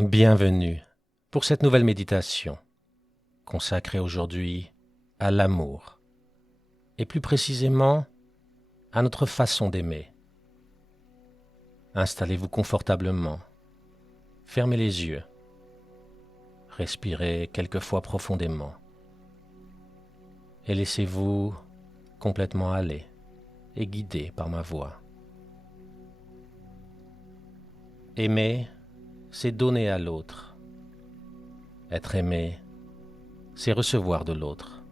Bienvenue pour cette nouvelle méditation consacrée aujourd'hui à l'amour et plus précisément à notre façon d'aimer. Installez-vous confortablement, fermez les yeux, respirez quelques fois profondément et laissez-vous complètement aller et guider par ma voix. Aimer, c'est donner à l'autre. Être aimé, c'est recevoir de l'autre.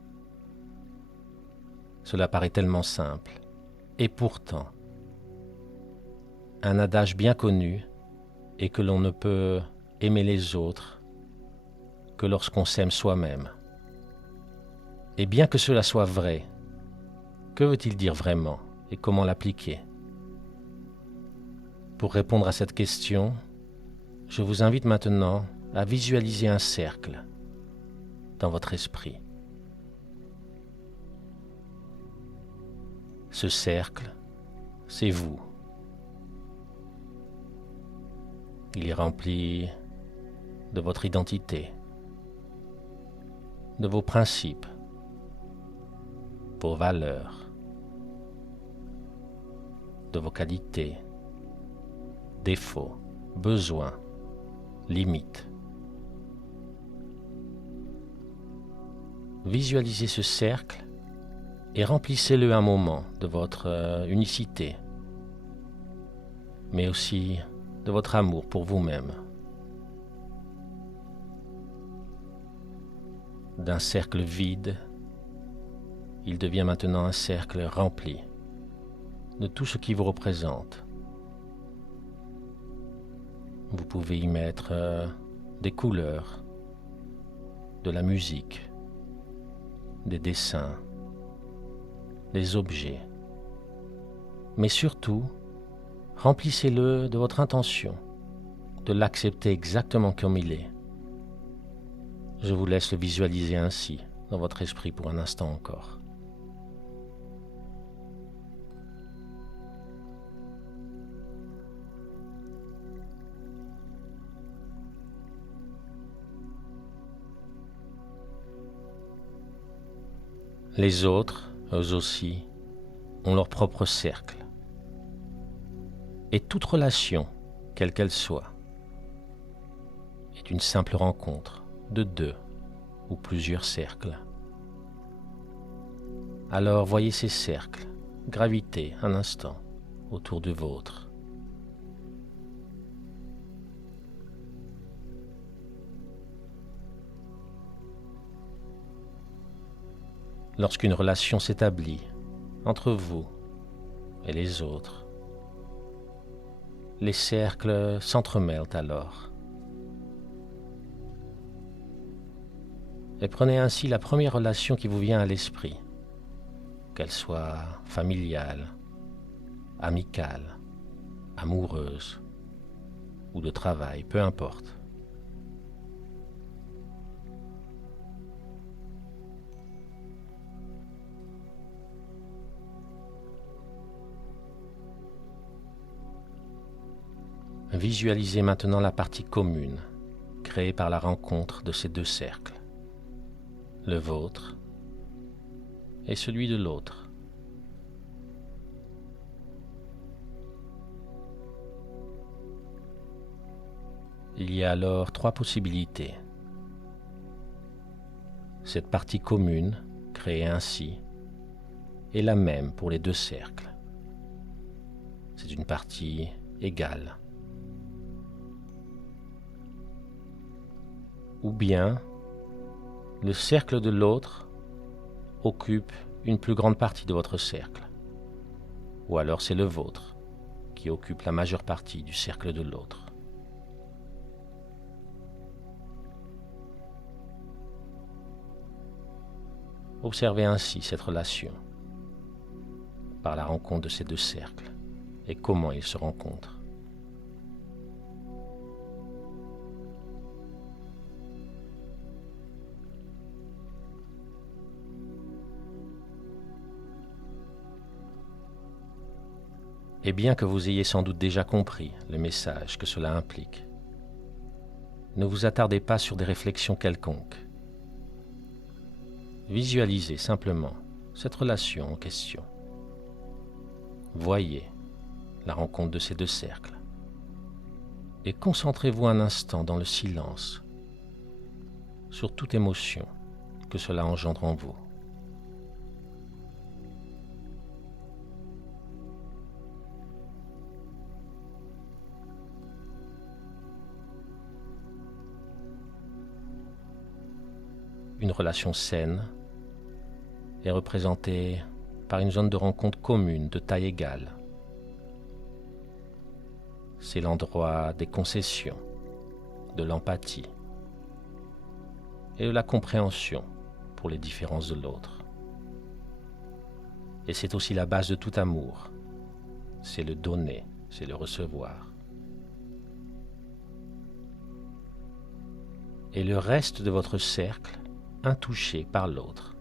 Cela paraît tellement simple, et pourtant, un adage bien connu est que l'on ne peut aimer les autres que lorsqu'on s'aime soi-même. Et bien que cela soit vrai, que veut-il dire vraiment et comment l'appliquer? Pour répondre à cette question, je vous invite maintenant à visualiser un cercle dans votre esprit. Ce cercle, c'est vous. Il est rempli de votre identité, de vos principes, vos valeurs, de vos qualités, défauts, besoins, limites. Visualisez ce cercle et remplissez-le un moment de votre unicité, mais aussi de votre amour pour vous-même. D'un cercle vide, il devient maintenant un cercle rempli de tout ce qui vous représente. Vous pouvez y mettre des couleurs, de la musique, des dessins, des objets. Mais surtout, remplissez-le de votre intention, de l'accepter exactement comme il est. Je vous laisse le visualiser ainsi dans votre esprit pour un instant encore. Les autres, eux aussi, ont leur propre cercle. Et toute relation, quelle qu'elle soit, est une simple rencontre de deux ou plusieurs cercles. Alors voyez ces cercles graviter un instant autour du vôtre. Lorsqu'une relation s'établit entre vous et les autres, les cercles s'entremêlent alors. Et prenez ainsi la première relation qui vous vient à l'esprit, qu'elle soit familiale, amicale, amoureuse ou de travail, peu importe. Visualisez maintenant la partie commune créée par la rencontre de ces deux cercles, le vôtre et celui de l'autre. Il y a alors trois possibilités. Cette partie commune, créée ainsi, est la même pour les deux cercles. C'est une partie égale. Ou bien, le cercle de l'autre occupe une plus grande partie de votre cercle. Ou alors c'est le vôtre qui occupe la majeure partie du cercle de l'autre. Observez ainsi cette relation par la rencontre de ces deux cercles et comment ils se rencontrent. Et bien que vous ayez sans doute déjà compris le message que cela implique, Ne vous attardez pas sur des réflexions quelconques. Visualisez simplement cette relation en question. Voyez la rencontre de ces deux cercles et concentrez-vous un instant dans le silence sur toute émotion que cela engendre en vous. Une relation saine est représentée par une zone de rencontre commune de taille égale. C'est l'endroit des concessions, de l'empathie et de la compréhension pour les différences de l'autre. Et c'est aussi la base de tout amour. C'est le donner, c'est le recevoir. Et le reste de votre cercle, intouché par l'autre,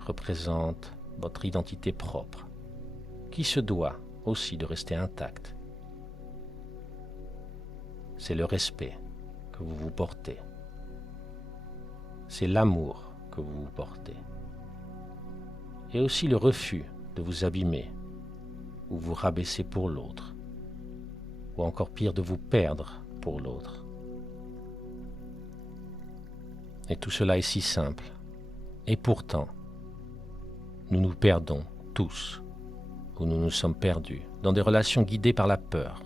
représente votre identité propre, qui se doit aussi de rester intacte. C'est le respect que vous vous portez. C'est l'amour que vous vous portez. Et aussi le refus de vous abîmer ou vous rabaisser pour l'autre, ou encore pire de vous perdre pour l'autre. Et tout cela est si simple. Et pourtant, nous nous perdons tous, ou nous nous sommes perdus, dans des relations guidées par la peur.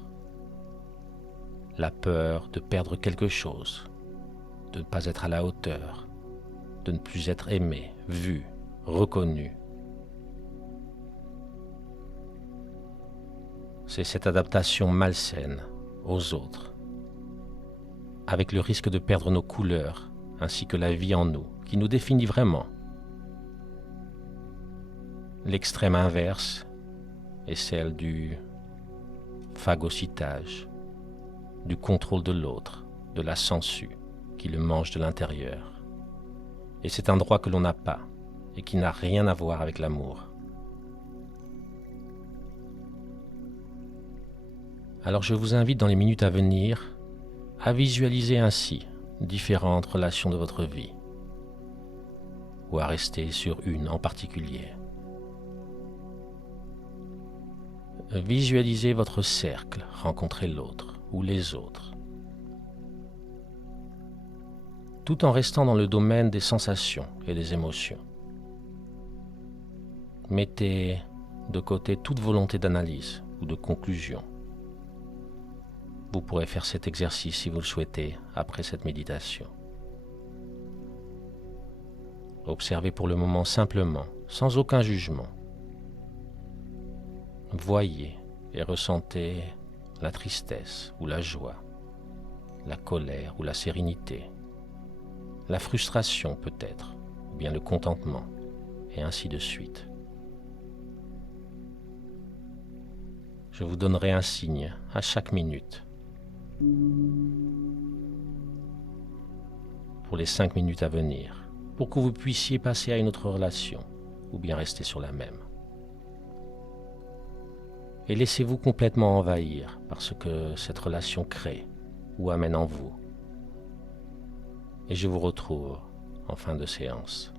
La peur de perdre quelque chose, de ne pas être à la hauteur, de ne plus être aimé, vu, reconnu. C'est cette adaptation malsaine aux autres, avec le risque de perdre nos couleurs, ainsi que la vie en nous, qui nous définit vraiment. L'extrême inverse est celle du phagocytage, du contrôle de l'autre, de la sangsue qui le mange de l'intérieur. Et c'est un droit que l'on n'a pas et qui n'a rien à voir avec l'amour. Alors je vous invite dans les minutes à venir à visualiser ainsi différentes relations de votre vie, ou à rester sur une en particulier. Visualisez votre cercle, rencontrer l'autre ou les autres, tout en restant dans le domaine des sensations et des émotions. Mettez de côté toute volonté d'analyse ou de conclusion. Vous pourrez faire cet exercice si vous le souhaitez après cette méditation. Observez pour le moment simplement, sans aucun jugement. Voyez et ressentez la tristesse ou la joie, la colère ou la sérénité, la frustration peut-être, ou bien le contentement, et ainsi de suite. Je vous donnerai un signe à chaque minute pour les 5 minutes à venir, pour que vous puissiez passer à une autre relation ou bien rester sur la même. Et laissez-vous complètement envahir par ce que cette relation crée ou amène en vous. Et je vous retrouve en fin de séance.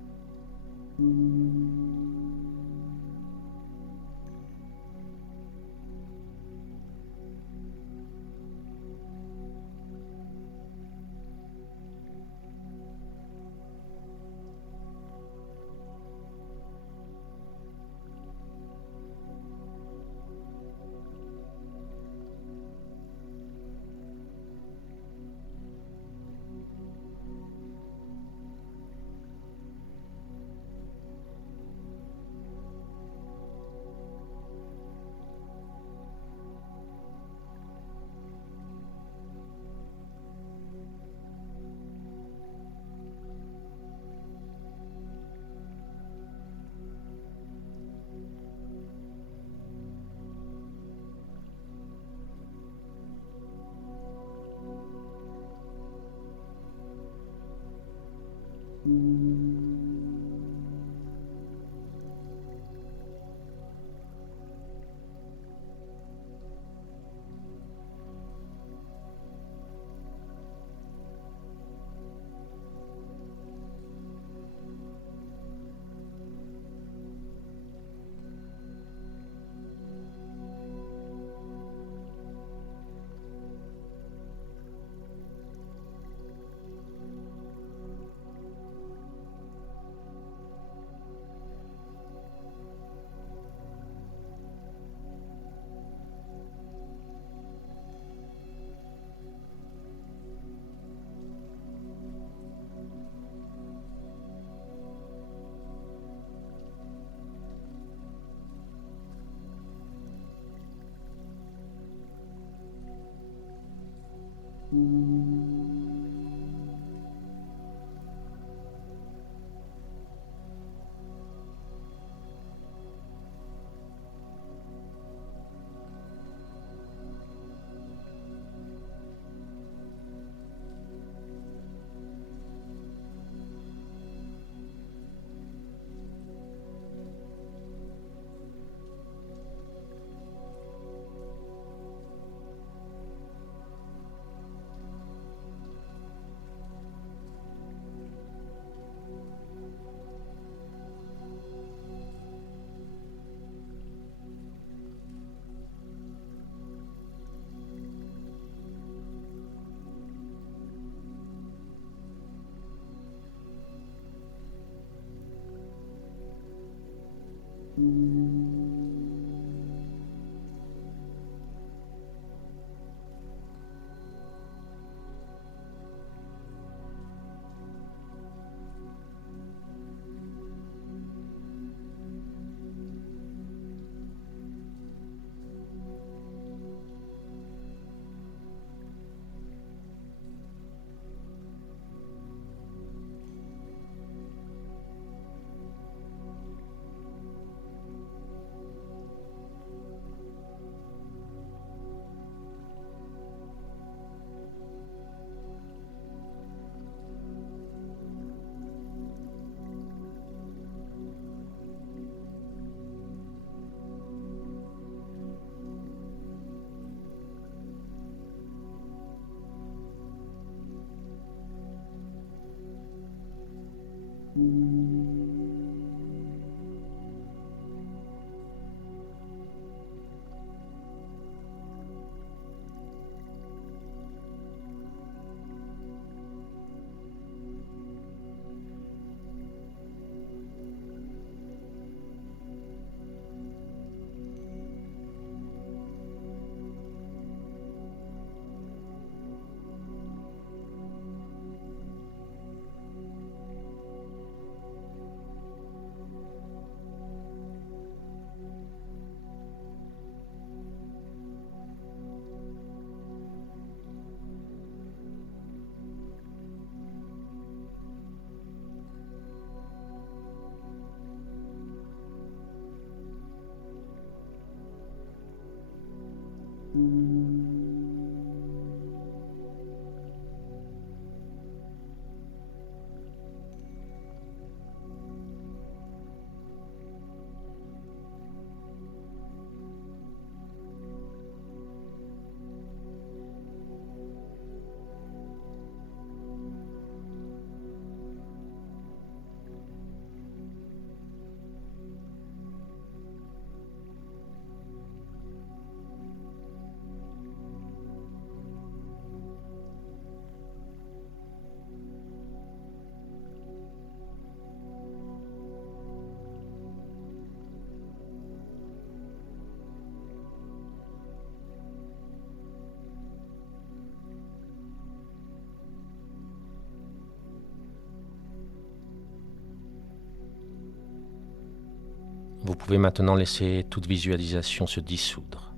Vous pouvez maintenant laisser toute visualisation se dissoudre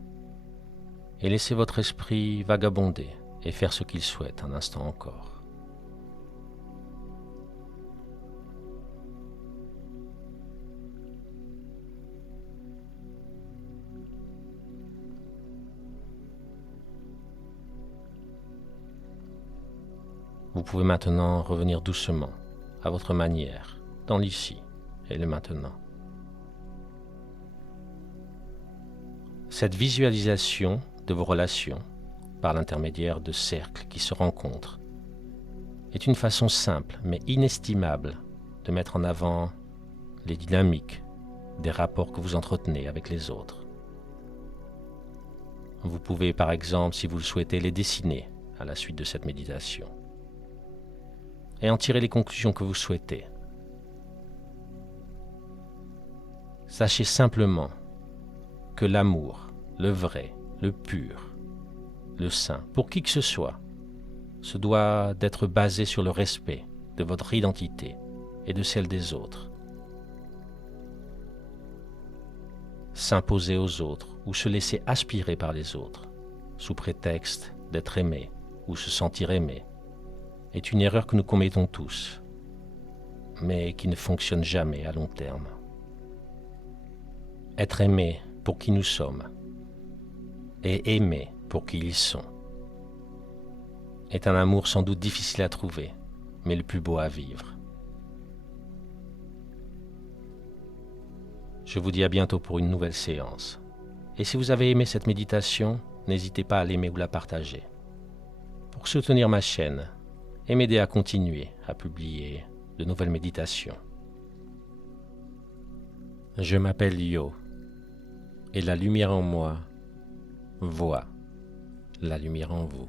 et laisser votre esprit vagabonder et faire ce qu'il souhaite un instant encore. Vous pouvez maintenant revenir doucement, à votre manière, dans l'ici et le maintenant. Cette visualisation de vos relations, par l'intermédiaire de cercles qui se rencontrent, est une façon simple mais inestimable de mettre en avant les dynamiques des rapports que vous entretenez avec les autres. Vous pouvez par exemple, si vous le souhaitez, les dessiner à la suite de cette méditation et en tirer les conclusions que vous souhaitez. Sachez simplement que l'amour, le vrai, le pur, le saint, pour qui que ce soit, se doit d'être basé sur le respect de votre identité et de celle des autres. S'imposer aux autres ou se laisser aspirer par les autres, sous prétexte d'être aimé ou se sentir aimé, est une erreur que nous commettons tous, mais qui ne fonctionne jamais à long terme. Être aimé pour qui nous sommes et aimer pour qui ils sont est un amour sans doute difficile à trouver, mais le plus beau à vivre. Je vous dis à bientôt pour une nouvelle séance. Et si vous avez aimé cette méditation, n'hésitez pas à l'aimer ou la partager. Pour soutenir ma chaîne et m'aider à continuer à publier de nouvelles méditations. Je m'appelle Yo, et la lumière en moi voit la lumière en vous.